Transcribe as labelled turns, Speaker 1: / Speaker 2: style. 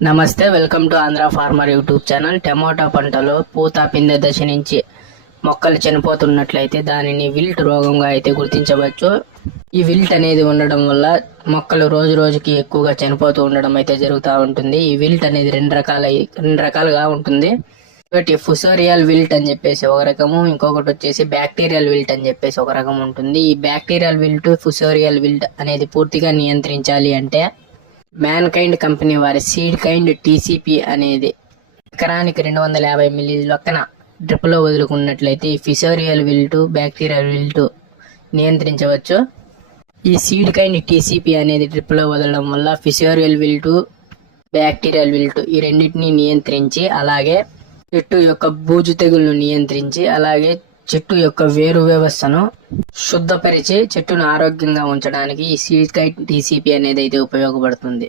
Speaker 1: నమస్తే welcome to Andhra farmer YouTube channel. Tomato పంటలో పూత పిందె దశ నుంచి మొక్కలు చనిపోతున్నట్లయితే దానిని విల్ట్ రోగంగా అయితే గుర్తించవచ్చు. ఈ విల్ట్ అనేది ఉండడం వల్ల మొక్కలు రోజు రోజుకి ఎక్కువగా చనిపోతూ ఉండడం అయితే జరుగుతూ ఉంటుంది. ఈ విల్ట్ అనేది రెండు రకాల రెండు రకాలుగా ఉంటుంది. ఒకటి ఫుసోరియల్ విల్ట్ అని చెప్పేసి ఒక రకము ఇంకొకటి వచ్చేసి బ్యాక్టీరియల్ విల్ట్ అని చెప్పేసి ఒక రకం ఉంటుంది. ఈ బ్యాక్టీరియల్ విల్ట్ ఫుసోరియల్ విల్ట్ అనేది పూర్తిగా నియంత్రించాలి అంటే మ్యాన్ కైండ్ కంపెనీ వారి సీడ్ కైండ్ టీసీపీ అనేది ఎకరానికి రెండు వందల యాభై మిల్లీ లొక్కన డ్రిప్లో వదులుకున్నట్లయితే ఈ ఫిసోరియల్ విల్టు బ్యాక్టీరియల్ విల్టు నియంత్రించవచ్చు. ఈ సీడ్ కైండ్ టీసీపీ అనేది డ్రిప్లో వదలడం వల్ల ఫిసోరియల్ విల్టు బ్యాక్టీరియల్ విల్టు ఈ రెండింటిని నియంత్రించి అలాగే చెట్టు యొక్క బూజు తెగులను నియంత్రించి అలాగే చెట్టు యొక్క వేరు వ్యవస్థను శుద్ధపరిచి చెట్టును ఆరోగ్యంగా ఉంచడానికి ఈ సీడ్ కైట్ టీసీపీ అనేది అయితే ఉపయోగపడుతుంది.